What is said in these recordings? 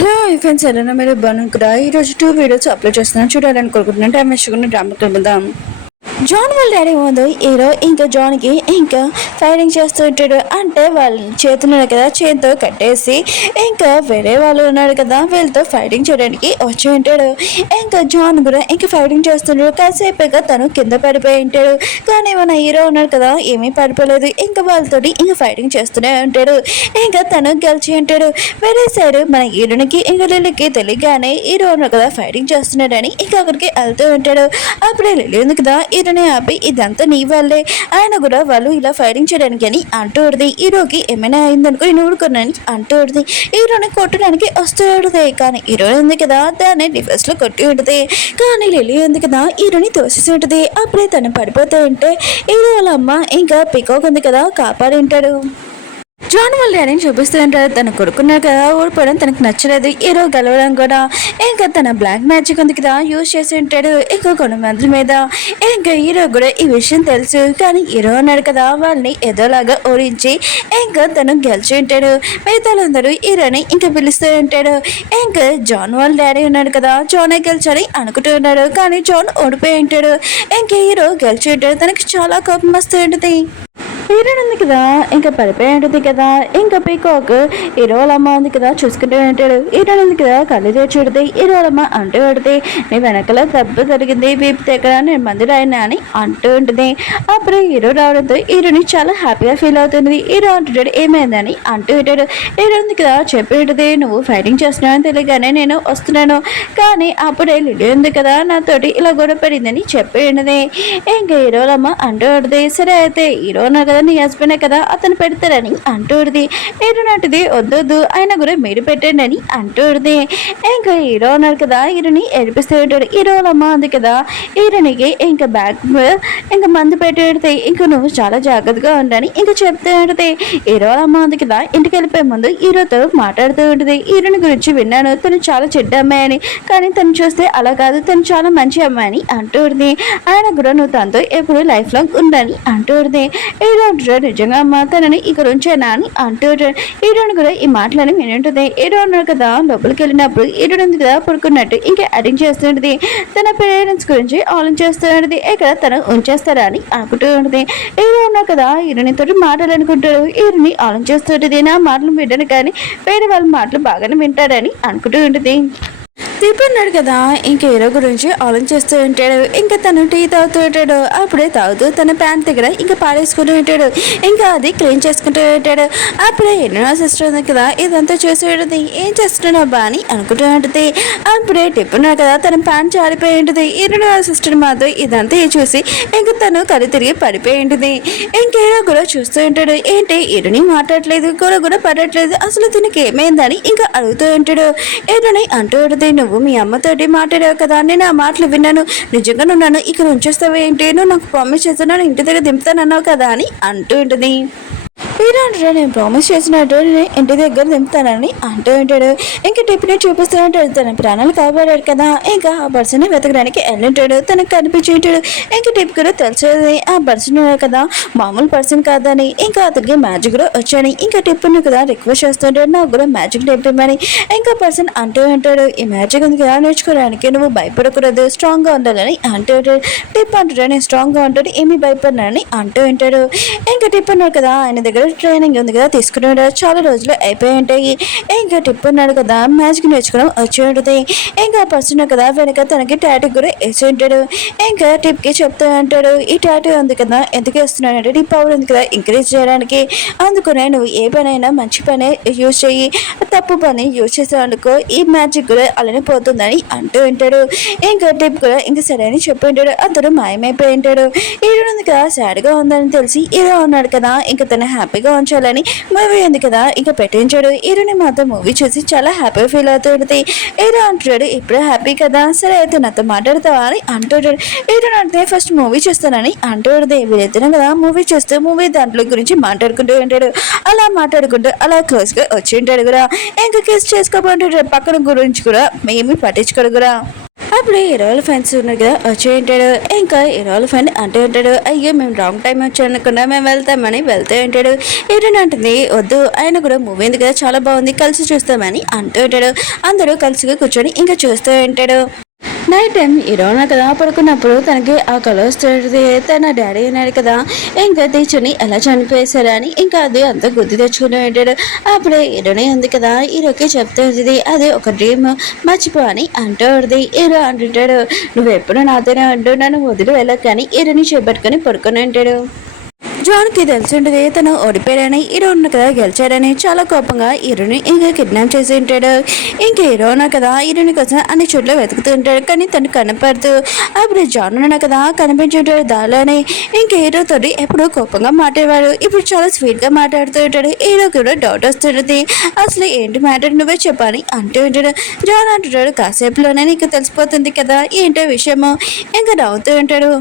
Hello friends ఎలా మీరు బాగున్నాను కూడా ఈరోజు 2 వీడియోస్ అప్లోడ్ చేస్తున్నాను చూడాలని కోరుకుంటున్నాను టైం వేసుకున్న డ్రామా కలుద్దాం. జాన్ వాళ్ళ డాడీ ముందు హీరో ఇంకా జాన్కి ఇంకా ఫైరింగ్ చేస్తూ ఉంటాడు. అంటే వాళ్ళ చేతున్నారు కదా చేతితో కట్టేసి ఇంకా వేరే వాళ్ళు ఉన్నారు కదా వీళ్ళతో ఫైటింగ్ చేయడానికి వచ్చి ఉంటాడు. ఇంకా జాన్ కూడా ఇంకా ఫైటింగ్ చేస్తున్నాడు. కాసేపుగా తను కింద పడిపోయి ఉంటాడు. కానీ మన హీరో ఉన్నాడు కదా ఏమీ పడిపోలేదు. ఇంకా వాళ్ళతోటి ఇంకా ఫైటింగ్ చేస్తూనే ఉంటాడు. ఇంకా తను గెలిచి ఉంటాడు. వేరే సైడ్ మన హీరోనికి ఇంకా లిల్లీకి తెలియగానే హీరో ఉన్నాడు కదా ఫైటింగ్ చేస్తున్నాడని ఇంకా అక్కడికి వెళ్తూ ఉంటాడు. అప్పుడే లిల్లీ ఉంది కదా హీరోని ఆపి ఇదంతా నీ వాళ్ళే ఆయన కూడా వాళ్ళు ఇలా ఫైరింగ్ చేయడానికి అని అంటూ ఉంటుంది. హీరోకి ఏమైనా అయిందనుకో నేను ఊడుకున్నాను అంటూ ఉంటుంది. హీరోని కొట్టడానికి వస్తూ ఉంటుంది. కానీ హీరో ఉంది కదా దాన్ని డిఫెన్స్ లో కొట్టి ఉంటుంది. కానీ లిల్లీ ఉంది కదా హీరోని తోసేసి ఉంటుంది. అప్పుడే తను పడిపోతూ ఉంటే హీరో వాళ్ళ అమ్మ ఇంకా పికాక్ ఉంది కదా కాపాడి ఉంటాడు. జాన్ వాళ్ళ డాడీని చూపిస్తూ ఉంటాడు. తను కొడుకున్నాడు కదా ఓడిపోవడం తనకు నచ్చలేదు. హీరో గెలవడం కూడా ఇంకా తన బ్లాక్ మ్యాజిక్ ఉంది కదా యూజ్ చేసి ఉంటాడు ఇంకా కొంతమంది మీద. ఇంకా హీరో కూడా ఈ విషయం తెలుసు. కానీ హీరో అన్నాడు కదా వాళ్ళని ఏదోలాగా ఓడించి ఇంకా తను గెలిచి ఉంటాడు. మిగతాలందరూ హీరోని ఇంకా పిలుస్తూ ఉంటాడు. ఇంకా జాన్ వాళ్ళ డాడీ ఉన్నాడు కదా జానే గెలిచాలని అనుకుంటూ ఉన్నాడు. కానీ జాన్ ఓడిపోయి ఉంటాడు. ఇంకా హీరో గెలిచి ఉంటాడు. తనకి చాలా కోపం వస్తూ ఉంటుంది. హీరోయిన్ ఉంది కదా ఇంకా పడిపోయి ఉంటుంది కదా ఇంకా పీకాక్ హీరోల అమ్మ ఉంది కదా చూసుకుంటూ ఉంటాడు. హీరోయిన్ ఉంది కదా కళ్ళు తెచ్చుడితే హీరోలమ్మ అంటూ పెడితే నీ వెనకల దెబ్బ జరిగింది వీపు దగ్గర నేను మందు రాయనా అని అంటూ ఉంటుంది. అప్పుడు హీరో రావడంతో హీరోని చాలా హ్యాపీగా ఫీల్ అవుతుంది. హీరో అంటుంటాడు ఏమైందని అంటూ ఉంటాడు. హీరో ఉంది కదా చెప్పి ఉంటుంది నువ్వు ఫైటింగ్ చేస్తున్నావు తెలియగానే నేను వస్తున్నాను. కానీ అప్పుడే లిల్లీ ఉంది కదా నాతోటి ఇలా గొడవ పడిందని చెప్పి ఉన్నది. ఇంకా హీరోలమ్మ అంటూ ఉంటుంది సరే అయితే హీరో ఉన్నారు కదా నీ హస్బెండే కదా అతను పెడతారని అంటూడిది. హీరో నాటిది వద్దొద్దు ఆయన కూడా మీరు పెట్టండి అని అంటూడిది. ఇంకా హీరో ఉన్నారు కదా హీరోని ఏడిపిస్తూ ఉంటాడు. హీరోలమ్మ ఉంది కదా హీరోనికి ఇంకా బ్యాగ్ ఇంకా మందు పెట్టి ఇంకా నువ్వు చాలా జాగ్రత్తగా ఉండని ఇంకా చెప్తూ ఉంటుంది. హీరోలమ్మ ఉంది కదా ఇంటికి వెళ్ళిపోయే ముందు హీరోతో మాట్లాడుతూ ఉంటుంది. హీరోని గురించి విన్నాను తను చాలా చెడ్డ అమ్మాయి అని. కానీ తను చూస్తే అలా కాదు తను చాలా మంచి అమ్మాయి అని అంటూడిది. ఆయన కూడా నువ్వు తనతో ఎప్పుడు లైఫ్ లాంగ్ ఉండని అంటూడిది. హీరో నిజంగా అమ్మ తనని ఇక్కడ ఉంచానా అని అంటూ హీరోని కూడా ఈ మాటలని వింటుంది. హీరో ఉన్నారు కదా లోపలికి వెళ్ళినప్పుడు హీరోని ఉంది కదా పడుకున్నట్టు ఇంకా అటెండ్ చేస్తుంటది. తన పేరెంట్స్ గురించి ఆలోచిస్తుంటది. ఇక్కడ తను ఉంచేస్తారా అని అనుకుంటూ ఉంటుంది. హీరో ఉన్నారు కదా హీరోని తోటి మాట్లాడాలనుకుంటారు. హీరోని ఆలోచిస్తుంటది నా మాటలు వినను కానీ వేరే వాళ్ళ మాటలు బాగానే వింటారని అనుకుంటూ ఉంటుంది. దీపు ఉన్నాడు కదా ఇంకా హీరో గురించి ఆలోచిస్తూ ఉంటాడు. ఇంకా తను టీ తాగుతూ ఉంటాడు. అప్పుడే తాగుతూ తన ప్యాంట్ దగ్గర ఇంకా పాడేసుకుంటూ ఉంటాడు. ఇంకా అది క్లీన్ చేసుకుంటూ ఉంటాడు. అప్పుడే ఎన్నో సిస్టర్ ఉంది కదా ఇదంతా చూసి ఉంటుంది. ఏం చేస్తున్నావు అబ్బా అని అనుకుంటూ ఉంటుంది. అప్పుడే టిప్ ఉన్నాడు కదా తన ప్యాంట్ చారిపోయి ఉంటుంది. ఎన్నో సిస్టర్ మాత్రం ఇదంతా చూసి ఇంకా తను కళ్ళు తిరిగి పడిపోయి ఉంటుంది. ఇంకా హీరో కూడా చూస్తూ ఉంటాడు. ఏంటి హీరోని మాట్లాడలేదు కూడా పడట్లేదు అసలు తినకి ఏమైందని ఇంకా అడుగుతూ ఉంటాడు. హీరోని అంటూ ఉంటుంది నువ్వు మీ అమ్మతోటి మాట్లాడావు కదా నేను ఆ మాటలు విన్నాను నిజంగా నువ్వు నన్ను ఇక్కడ ఉంచేస్తావు ఏంటి నువ్వు నాకు ప్రామిస్ చేస్తున్నాను ఇంటి దగ్గర దింపుతానన్నావు కదా అని అంటూ ఉంటుంది. హీరో అంటాడు నేను ప్రామిస్ చేసినట్టు నేను ఇంటి దగ్గర దింపుతానని అంటూ ఉంటాడు. ఇంకా టిప్ని చూపిస్తూ ఉంటాడు. తన ప్రాణాలు కాపాడాడు కదా ఇంకా ఆ పర్సన్ వెతకడానికి వెళ్ళింటాడు. తనకు కనిపించి ఉంటాడు. ఇంకా టిప్ కూడా తెలిసేది ఆ పర్సన్ కదా మామూలు పర్సన్ కాదని ఇంకా అతనికి మ్యాజిక్ కూడా వచ్చాని ఇంకా టిప్ని కదా రిక్వెస్ట్ చేస్తుంటాడు నాకు కూడా మ్యాజిక్ నేర్పమని. ఇంకా పర్సన్ అంటూ ఉంటాడు ఈ మ్యాజిక్ ఉంది కదా నేర్చుకోవడానికి నువ్వు భయపడకూడదు స్ట్రాంగ్ గా ఉండాలని అంటూ ఉంటాడు. టిప్ అంటాడు నేను స్ట్రాంగ్ గా ఉంటాడు ఏమీ భయపడినానని అంటూ ఉంటాడు. ఇంకా టిప్ అన్నాడు కదా ఆయన దగ్గర ట్రైనింగ్ ఉంది కదా తీసుకున్నాడు చాలా రోజులు అయిపోయి ఉంటాయి. ఇంకా టిప్ ఉన్నాడు కదా మ్యాజిక్ నేర్చుకోవడం వచ్చి ఉంటుంది. ఇంకా పర్సన్ కదా వెనక తనకి టాటూ కూడా వేసి ఉంటాడు. ఇంకా టిప్ కి చెప్తూ ఉంటాడు ఈ టాటూ ఉంది కదా ఎందుకు వేస్తున్నాడంటే నీ పవర్ ఉంది కదా ఇంక్రీజ్ చేయడానికి అందుకునే నువ్వు ఏ పనైనా మంచి పని యూజ్ చెయ్యి తప్పు పని యూజ్ చేసావు అనుకో ఈ మ్యాజిక్ కూడా అలానే పోతుందని అంటూ ఉంటాడు. ఇంకా టిప్ కూడా ఇంకా సరే అని చెప్పి ఉంటాడు. అతను మాయమైపోయి ఉంటాడు. హీరో ఉంది కదా సాడ్ గా ఉందని తెలిసి హీరో ఉన్నాడు కదా ఇంకా తన హ్యాపీగా ఉంచాలని మూవీ ఉంది కదా ఇంకా పెట్టించాడు. హీరోని మాత్రం మూవీ చూసి చాలా హ్యాపీగా ఫీల్ అవుతుంది. హీరో అంటాడు ఇప్పుడు హ్యాపీ కదా సరే అయితే నాతో మాట్లాడతావా అని అంటాడు. హీరో అంటే ఫస్ట్ మూవీ చూస్తానని అంటాడు. వీళ్ళిద్దరం కదా మూవీ చూస్తూ మూవీ దాంట్లో గురించి మాట్లాడుకుంటూ ఉంటాడు. అలా మాట్లాడుకుంటూ అలా క్లోజ్ గా వచ్చి ఉంటాడు కూడా ఇంకా కిస్ చేసుకోబోతుంటాడు. పక్కన గురించి కూడా ఏమీ పట్టించుకోడు కూడా. అప్పుడు హీరోల ఫ్రెండ్స్ ఉన్నారు కదా వచ్చి ఉంటాడు. ఇంకా హీరోల ఫ్రెండ్ అంటూ ఉంటాడు, అయ్యో మేము రాంగ్ టైం వచ్చానుకున్నా మేము వెళ్తామని వెళ్తూ ఉంటాడు. హీరోయిన్ అంటుంది, వద్దు ఆయన కూడా మూవీ ఉంది కదా చాలా బాగుంది కలిసి చూస్తామని అంటూ ఉంటాడు. అందరూ కలిసిగా కూర్చొని ఇంకా చూస్తూ ఉంటాడు. నైట్ టైం హీరోయిన్ కదా పడుకున్నప్పుడు తనకి ఆ కళ వస్తుంది. తన డాడీ అన్నాడు కదా ఇంకా టీచర్ని ఎలా చనిపోయేశారా అని. ఇంకా అది అంత గుర్తు తెచ్చుకుని ఉంటాడు. అప్పుడే హీరోనే ఉంది కదా హీరోకి చెప్తుంది, అది ఒక డ్రీమ్ మర్చిపో అని అంటూ ఉంటుంది. హీరో అంటుంటాడు, నువ్వు ఎప్పుడు నాతోనే అంటూ నన్ను వదిలి వెళ్ళకు కానీ హీరోని చేపట్టుకొని పడుకొని ఉంటాడు. జాన్కి తెలిసి ఉంటుంది తను ఓడిపోయాడని, హీరోను కదా గెలిచాడని. చాలా కోపంగా హీరోని ఇంకా కిడ్నాప్ చేసి ఉంటాడు. ఇంకా హీరోనా కదా హీరోని కోసం అన్ని చోట్ల వెతుకుతూ ఉంటాడు కానీ తను కనపడుతూ. అప్పుడు జాన్ ఉన్నా కదా కనిపించుంటాడు దానిలోనే. ఇంకా హీరోతో ఎప్పుడు కోపంగా మాట్లాడేవాడు ఇప్పుడు చాలా స్వీట్గా మాట్లాడుతూ ఉంటాడు. హీరో కూడా డౌట్ వస్తుంటుంది, అసలు ఏంటి మ్యాటర్ నువ్వే చెప్పాలి అంటూ ఉంటాడు. జాన్ అంటుంటాడు, కాసేపులోనే నీకు తెలిసిపోతుంది కదా ఏంటో విషయము. ఇంకా నవ్వుతూ ఉంటాడు.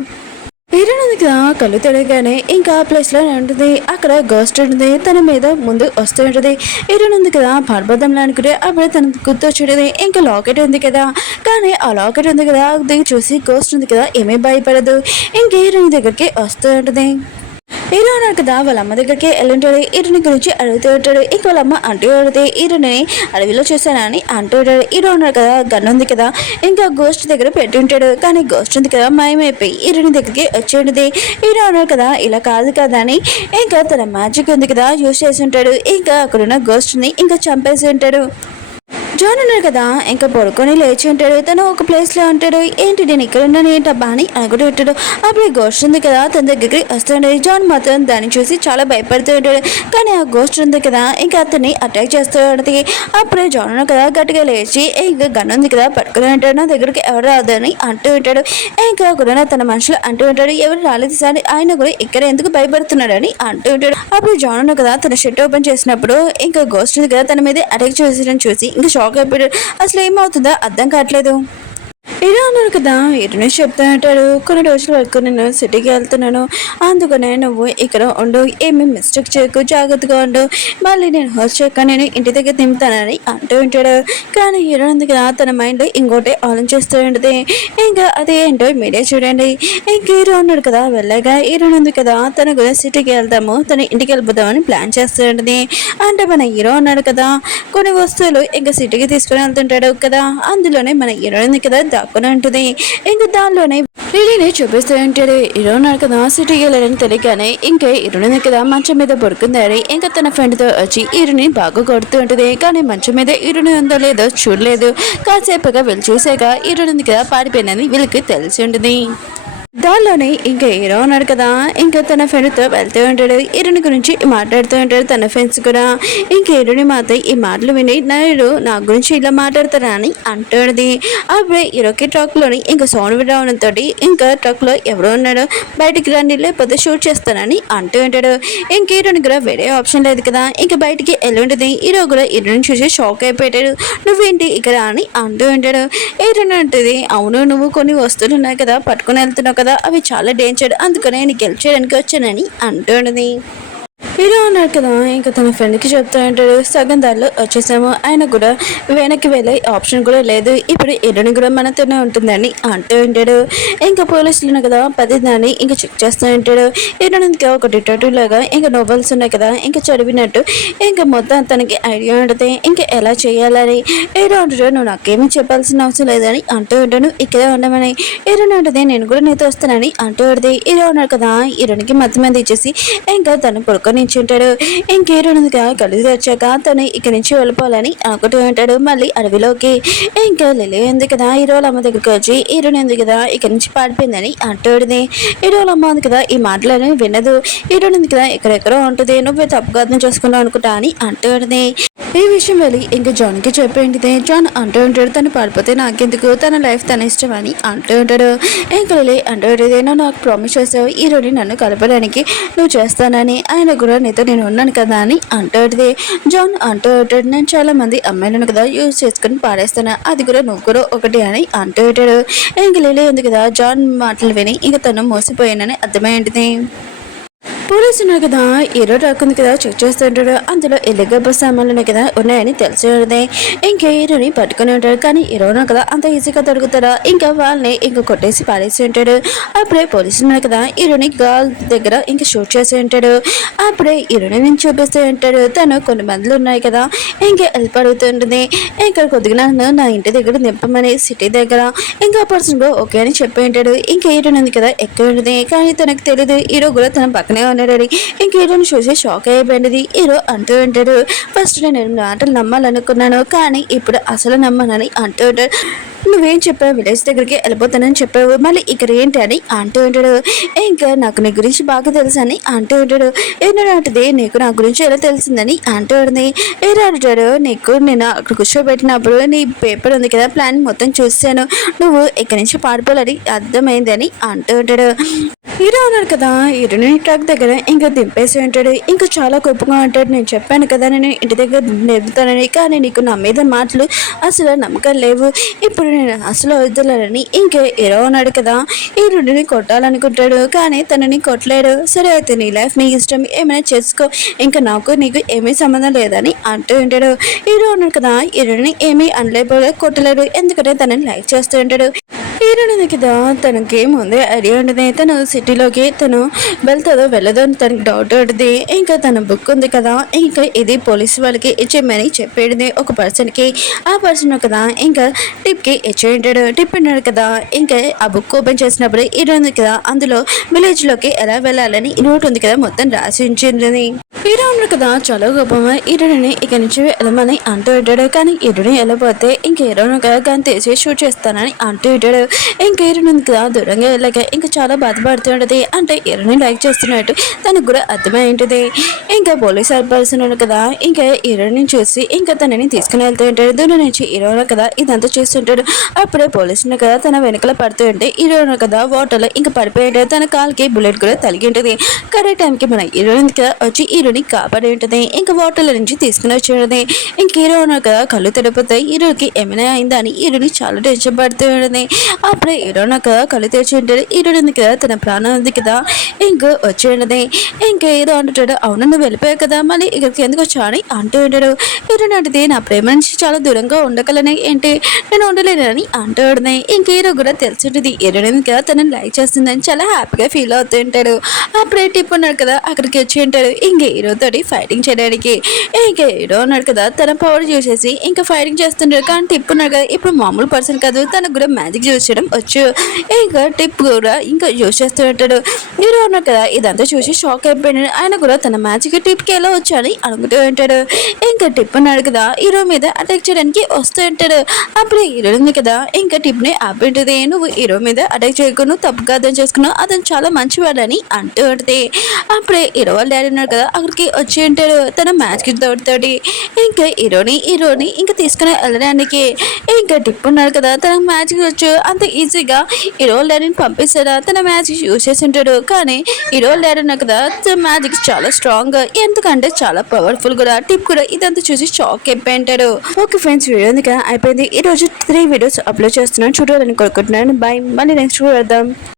హీరోయిన్ కదా కళ్ళు తెరగానే ఇంకా ప్లేస్ లో ఉంటుంది. అక్కడ గోస్ట్ ఉంటుంది, తన మీద ముందు వస్తూ ఉంటుంది. హీరోయిన్ ఉంది కదా పారిపోదాంలో అనుకుంటే అప్పుడు తన గుర్తొచ్చేది ఇంకా లాకెట్ ఉంది కదా. కానీ ఆ లాకెట్ ఉంది కదా అది చూసి గోస్ట్ ఉంది కదా ఏమీ భయపడదు. ఇంక హీరోయిన్ దగ్గరికి వస్తూ ఉంటుంది. హీరో అన్నాడు కదా వాళ్ళ అమ్మ దగ్గరికి వెళ్ళుంటాడు. హీరోని గురించి అడుగుతూ ఉంటాడు. ఇంక వాళ్ళ అమ్మ అంటూ అడిగితే హీరోని అడవిలో చూసానని అంటూ ఉంటాడు. హీరో అన్నాడు కదా గన్ ఉంది కదా ఇంకా గోస్ట్ దగ్గర పెట్టి ఉంటాడు. కానీ గోస్ట్ ఉంది కదా మాయమైపోయి హీరోని దగ్గరికి వచ్చి ఉంటుంది. హీరో అన్నాడు కదా ఇలా కాదు కదా అని ఇంకా తన మ్యాజిక్ ఉంది కదా యూజ్ చేసి ఉంటాడు. ఇంకా అక్కడున్న గోస్ట్ని ఇంకా చంపేసి ఉంటాడు. జాన్ ఉన్నాడు కదా ఇంకా పడుకొని లేచి ఉంటాడు. తను ఒక ప్లేస్ లో ఉంటాడు. ఏంటి నేను ఇక్కడ ఉన్నాను ఏంటబ్బా అని అనుకుంటూ ఉంటాడు. అప్పుడు గోస్ట్ ఉంది కదా తన దగ్గరికి వస్తుంటాడు. జాన్ మాత్రం దాన్ని చూసి చాలా భయపడుతూ ఉంటాడు. కానీ ఆ గోస్ట్ ఉంది కదా ఇంకా అతన్ని అటాక్ చేస్తూ ఉంటుంది. అప్పుడే జాన్ ఉన్నాడు కదా గట్టిగా లేచి ఇంకా గన్ ఉంది కదా పట్టుకుని ఉంటాడు. నా దగ్గరికి ఎవరు రాదని అంటూ ఉంటాడు. ఇంకా కూడా తన మనుషులు అంటూ ఉంటాడు, ఎవరు రాలేదు సార్ ఆయన కూడా ఇక్కడ ఎందుకు భయపడుతున్నాడు అని అంటూ ఉంటాడు. అప్పుడు జాన్ ఉన్నాడు కదా తన షర్ట్ ఓపెన్ చేసినప్పుడు ఇంకా గోస్ట్ ఉంది కదా తన మీద అటాక్ చేసిన చూసి ఇంకా షాక్ అయిపోయాడు. అసలు ఏమవుతుందో అర్థం కావట్లేదు. ఇలా అన్నాడు కదా హీరోని చెప్తూ ఉంటాడు, కొన్ని రోజుల వరకు నేను సిటీకి వెళ్తున్నాను అందుకనే నువ్వు ఇక్కడ ఉండు ఏమి మిస్టేక్ చేయకు జాగ్రత్తగా ఉండు మళ్ళీ నేను వచ్చాక నేను ఇంటి దగ్గర దింపుతానని అంటూ ఉంటాడు. కానీ హీరో ఉంది కదా తన మైండ్ ఇంకోటి ఆలోచిస్తూ ఉంటుంది. ఇంకా అది ఏంటో మీరే చూడండి. ఇంక హీరో ఉన్నాడు కదా వెళ్ళగా హీరో ఉంది కదా తన కూడా సిటీకి వెళ్దాము తన ఇంటికి వెళ్ళిపోదామని ప్లాన్ చేస్తూ ఉంటుంది. అంటే మన హీరో ఉన్నాడు కదా కొన్ని వస్తువులు ఇంకా సిటీకి తీసుకుని వెళ్తుంటాడు కదా అందులోనే మన హీరో ఉంది కదా దాక్కుని ఉంటుంది. ఇంకా దానిలోనే లిలీని చూపిస్తూ ఉంటాడు. హీరో ఉన్నాడు కదా సిటీకి వెళ్ళాలని తెలియగానే ఇంకా హీరోని కదా మంచం మీద పడుకుందారి ఇంకా తన ఫ్రెండ్ తో వచ్చి హీరోని బాగా కొడుతూ ఉంటుంది. కానీ మంచం మీద హీరోని ఉందో లేదో చూడలేదు. కాసేపుగా వీళ్ళు చూసాక హీరోని కదా పాడిపోయిందని వీళ్ళకి తెలిసి ఉంటుంది. దానిలోనే ఇంకా హీరో ఉన్నాడు కదా ఇంకా తన ఫ్రెండ్తో వెళ్తూ ఉంటాడు. హీరోని గురించి మాట్లాడుతూ ఉంటాడు తన ఫ్రెండ్స్ కూడా. ఇంకా హీరోని మాత్రం ఈ మాటలు విని నాయుడు నా గురించి ఇలా మాట్లాడతారా అని అంటుంది. అప్పుడే హీరోకి ట్రక్లోని ఇంకా సౌండ్ రావడంతో ఇంకా ట్రక్లో ఎవరో ఉన్నాడో బయటికి రండి లేకపోతే షూట్ చేస్తానని అంటూ ఉంటాడు. ఇంక హీరోని కూడా వేరే ఆప్షన్ లేదు కదా ఇంకా బయటికి వెళ్ళి ఉంటుంది. హీరో కూడా హీరోని చూసి షాక్ అయిపోయాడు. నువ్వేంటి ఇక్కడ అని అంటూ ఉంటాడు. హీరోని అంటుంది, అవును నువ్వు కొన్ని వస్తువులు ఉన్నాయి కదా పట్టుకుని వెళ్తున్నావు కదా అవి చాలా డేంజర్ అందుకనే నేను గెలిచేయడానికి వచ్చానని అంటున్నది. హీరో అన్నాడు కదా ఇంకా తన ఫ్రెండ్కి చెప్తూ ఉంటాడు, సగం దారిలో వచ్చేసాము ఆయన కూడా వెనక్కి వెళ్ళే ఆప్షన్ కూడా లేదు ఇప్పుడు హీరోని కూడా మనతోనే ఉంటుందని అంటూ ఉంటాడు. ఇంకా పోలీసులు కదా దాన్ని ఇంకా చెక్ చేస్తూ ఉంటాడు. హీరోనికి ఒక డిటెక్టివ్ లాగా ఇంకా నోవెల్స్ ఉన్నాయి కదా ఇంకా చదివినట్టు ఇంకా మొత్తం తనకి ఐడియా ఉంటుంది ఇంకా ఎలా చేయాలని. హీరో అంటాడు, నువ్వు నాకేమీ చెప్పాల్సిన అవసరం లేదని అంటూ ఉంటాను ఇక్కడే ఉండమని. హీరోని ఉంటుంది, నేను కూడా నీతో వస్తానని అంటూ ఉంటుంది. హీరో ఉన్నాడు కదా హీరోనికి మధ్య మంది ఇచ్చేసి ఇంకా తను పడుకొని ఉంటాడు. ఇంకేరుగా కలిసి వచ్చాక తను ఇక్కడి నుంచి వెళ్ళిపోవాలని అనుకుంటూ ఉంటాడు. మళ్ళీ అడవిలోకి ఇంకా లిలీ ఉంది కదా హీరోల అమ్మ దగ్గరికి వచ్చి హీరోని ఉంది కదా ఇక్కడి నుంచి పాడిపోయిందని అంటుంది. హీరోల అమ్మ ఉంది కదా ఈ మాటలని వినదు. హీరోని ఉంది కదా ఎక్కడెక్కడో ఉంటుంది నువ్వే తప్పుగా అర్థం చేసుకున్నావు అనుకుంటా అని అంటుంది. ఈ విషయం వెళ్ళి ఇంకా జాన్కి చెప్పేంటిదే. జాన్ అంటూ ఉంటాడు, తను పాడిపోతే నాకెందుకు తన లైఫ్ తన ఇష్టం అని అంటూ ఉంటాడు. ఇంకా లిలీ అంటూ ఉంటుంది, నువ్వు నాకు ప్రామిస్ చేసావు హీరోని నన్ను కలపడానికి నువ్వు చేస్తానని ఆయన కూడా నీతో నేను ఉన్నాను కదా అని అంటుంది. జాన్ అంటూ ఉంటాడు, నేను చాలా మంది అమ్మాయిలను కదా యూజ్ చేసుకుని పాడేస్తాను అది కూడా నువ్వు కూడా ఒకటి అని అంటూ ఉంటాడు. ఇంక లిలీ ఉంది కదా జాన్ మాటలు విని ఇంక తను మోసిపోయానని అర్థమైంది. పోలీసు ఉన్నారు కదా, హీరో రాకుంది కదా, చెక్ చేస్తుంటాడు. అందులో ఎల్లిగబ్బ సామాన్లు కదా ఉన్నాయని తెలిసి ఉంటుంది. ఇంకా హీరోని పట్టుకుని ఉంటాడు. కానీ హీరో కదా అంత ఈజీగా దొరుకుతాడా, ఇంకా వాళ్ళని ఇంకా కొట్టేసి పారేసి ఉంటాడు. అప్పుడే పోలీసు ఉన్నారు కదా హీరోని గాల్ దగ్గర ఇంకా షూట్ చేసి ఉంటాడు. అప్పుడే హీరోని నేను చూపిస్తూ ఉంటాడు. తను కొన్ని మందులు ఉన్నాయి కదా, ఇంకా హెల్ప్ అడుగుతుంటుంది. ఇంకా కొద్దిగా నన్ను నా ఇంటి దగ్గర దింపమని సిటీ దగ్గర ఇంకా పర్సన్ ఓకే అని చెప్పి ఉంటాడు. ఇంకా హీరో ఉంది కదా ఎక్కువ ఉంటుంది. కానీ తనకు తెలియదు హీరో కూడా తన పక్కనే ఉన్నాడని. ఇంక హీరోని చూసి షాక్ అయిపోయింది. హీరో అంటూ ఉంటాడు, ఫస్ట్ నేను మాటలు నమ్మాలనుకున్నాను, కానీ ఇప్పుడు అసలు నమ్మనని అంటూ ఉంటాడు. నువ్వేం చెప్పావు, విలేజ్ దగ్గరికి వెళ్ళిపోతానని చెప్పావు, మళ్ళీ ఇక్కడ ఏంటి అని అంటూ ఉంటాడు. ఇంకా నాకు నీ గురించి బాగా తెలుసు అని అంటూ ఉంటాడు. ఏంటంటే నీకు నా గురించి ఎలా తెలిసిందని అంటూ ఉంటుంది. ఏదో అంటాడు, నీకు నేను అక్కడ కూర్చోబెట్టినప్పుడు నీ పేపర్ ఉంది కదా, ప్లాన్ మొత్తం చూశాను, నువ్వు ఇక్కడి నుంచి పారిపోవాలని అర్థమైందని అంటూ ఉంటాడు. హీరో ఉన్నాడు కదా, హీరోని ట్రక్ దగ్గర ఇంకా దింపేసి ఉంటాడు. ఇంకా చాలా గొప్పగా ఉంటాడు. నేను చెప్పాను కదా నేను ఇంటి దగ్గర నిలుపుతానని, కానీ నీకు నా మీద మాటలు అసలు నమ్మకం లేవు, ఇప్పుడు నేను అసలు వద్దులని ఇంకా హీరో ఉన్నాడు కదా, హీరోని కొట్టాలనుకుంటాడు. కానీ తనని కొట్టలేడు. సరే అయితే నీ లైఫ్ నీ ఇష్టం, ఏమైనా చేసుకో, ఇంకా నాకు నీకు ఏమీ సంబంధం లేదని అంటూ ఉంటాడు. హీరో ఉన్నాడు కదా, హీరోని ఏమీ అనలేకపోతే కొట్టలేడు, ఎందుకంటే తనని లైక్ చేస్తూ ఉంటాడు. హీరోని కదా తనకి ముందే ఐడియా ఉంటుంది, తను సిటీలోకి తను వెళ్తుందో వెళ్ళదో అని తనకి డౌట్ ఉంటుంది. ఇంకా తన బుక్ ఉంది కదా, ఇంకా ఇది పోలీసు వాళ్ళకి ఇచ్చేయమని చెప్పేది ఒక పర్సన్కి. ఆ పర్సన్ కదా ఇంకా టిప్కి ఇచ్చేయంటాడు. టిప్ ఉన్నాడు కదా, ఇంకా ఆ బుక్ ఓపెన్ చేసినప్పుడు హీరోని కదా అందులో విలేజ్లోకి ఎలా వెళ్ళాలని రూట్ ఉంది కదా మొత్తం రాసి ఉంచింది. హీరో ఉన్నాడు కదా చాలా గొప్పగా హీరోని ఇక్కడి నుంచి వెళ్ళమని అంటూ ఉంటాడు. కానీ హీరోని వెళ్ళిపోతే ఇంక హీరోని కదా కానీ తీసి షూట్ చేస్తానని అంటూ ఉంటాడు. ఇంకా హీరోని కదా దూరంగా వెళ్ళాక ఇంకా చాలా బాధపడుతూ ఉంటుంది. అంటే హీరోని లైక్ చేస్తున్నట్టు తనకు కూడా అర్థమై ఉంటుంది. ఇంకా పోలీస్ పర్సన్ కదా ఇంకా హీరోని చూసి ఇంకా తనని తీసుకుని వెళ్తూ ఉంటాడు. దూరం నుంచి హీరోని కదా ఇదంతా చేస్తుంటాడు. అప్పుడే పోలీసుని కదా తన వెనకల పడుతూ ఉంటే హీరోని కదా వాటర్లో ఇంకా పడిపోయి ఉంటాడు. తన కాలుకి బుల్లెట్ కూడా తలిగి ఉంటుంది. కరెక్ట్ టైంకి మన హీరోయిన్ కదా వచ్చి హీరోని కాపాడి ఉంటుంది. ఇంకా వాటర్ల నుంచి తీసుకుని వచ్చి ఉంటుంది. ఇంక హీరోని కదా కళ్ళు తెరిపోతాయి. హీరోకి ఏమైనా అయిందా అని హీరోని చాలా టెన్షన్ పడుతూ ఉంటుంది. అప్పుడే హీరోని కదా కళ్ళు తెరిచి ఉంటాడు. హీరోయిన్ కదా తన ప్రాణం ఉంది కదా ఇంకా వచ్చి ఉండదు. ఇంకా ఏదో అంటాడు, అవును నువ్వు వెళ్ళిపోయావు కదా మళ్ళీ ఇక్కడికి ఎందుకు వచ్చా అని అంటూ ఉంటాడు. హీరోని అంటే నా ప్రేమ నుంచి చాలా దూరంగా ఉండగలని ఏంటి, నేను ఉండలేనని అంటూ ఉంటుంది. ఇంక హీరో కూడా తెలిసి ఉంటుంది హీరోయిన్ కదా తనని లైక్ చేస్తుందని చాలా హ్యాపీగా ఫీల్ అవుతూ ఉంటాడు. అప్పుడే టిప్ ఉన్నాడు కదా అక్కడికి వచ్చి ఉంటాడు ఇంక హీరోతోటి ఫైటింగ్ చేయడానికి. ఇంకా హీరో ఉన్నాడు కదా తన పవర్ చూసేసి ఇంకా ఫైటింగ్ చేస్తుంటాడు. కానీ టిప్ ఉన్నాడు కదా ఇప్పుడు మామూలు పర్సన్ కాదు, తనకు కూడా మ్యాజిక్ యూజ్ చేయడం వచ్చు. ఇంకా టిప్ కూడా ఇంకా యూజ్ చేస్తూ ఉంటాడు. హీరో ఉన్నాడు కదా ఇదంతా చూసి షాక్ అయిపోయినాడు. ఆయన కూడా తన మ్యాజిక్ టిప్కి ఎలా వచ్చాని అనుకుంటూ ఉంటాడు. ఇంకా టిప్ ఉన్నాడు కదా హీరో మీద అటాక్ చేయడానికి వస్తూ ఉంటాడు. అప్పుడు హీరో ఉంది కదా ఇంకా టిప్ ని ఆపింటుంది, నువ్వు హీరో మీద అటాక్ చేయకుండా తప్పుగా అర్థం చేసుకున్నావు, అతను చాలా మంచివాడని అంటూ ఉంటుంది. అప్పుడే హీరో వాళ్ళ డాడీ ఉన్నాడు కదా అక్కడికి వచ్చి ఉంటాడు తన మ్యాజిక్ తోటి. ఇంకా హీరోని ఇంకా తీసుకుని వెళ్ళడానికి. ఇంకా టిప్ ఉన్నాడు కదా తన మ్యాజిక్ వచ్చు, అంత ఈజీగా హీరో వాళ్ళ డాడీని పంపిస్తాడా, తన మ్యాజిక్ యూజ్ చేసి ఉంటాడు. కానీ హీరో వాళ్ళ డాడీ ఉన్నాడు కదా తన మ్యాజిక్ చాలా స్ట్రాంగ్, ఎందుకంటే చాలా పవర్ఫుల్ కూడా. టిప్ కూడా ఇదంతా చూసి షాక్ అయిపోయి ఉంటాడు. ఓకే ఫ్రెండ్స్, వీడియో ఉంది కదా అయిపోయింది. ఈ రోజు 3 వీడియోస్ అప్లోడ్ చేస్తున్నాను, చూడాలని కోరుకుంటున్నాను. బాయ్, మళ్ళీ నెక్స్ట్ వెళ్దాం.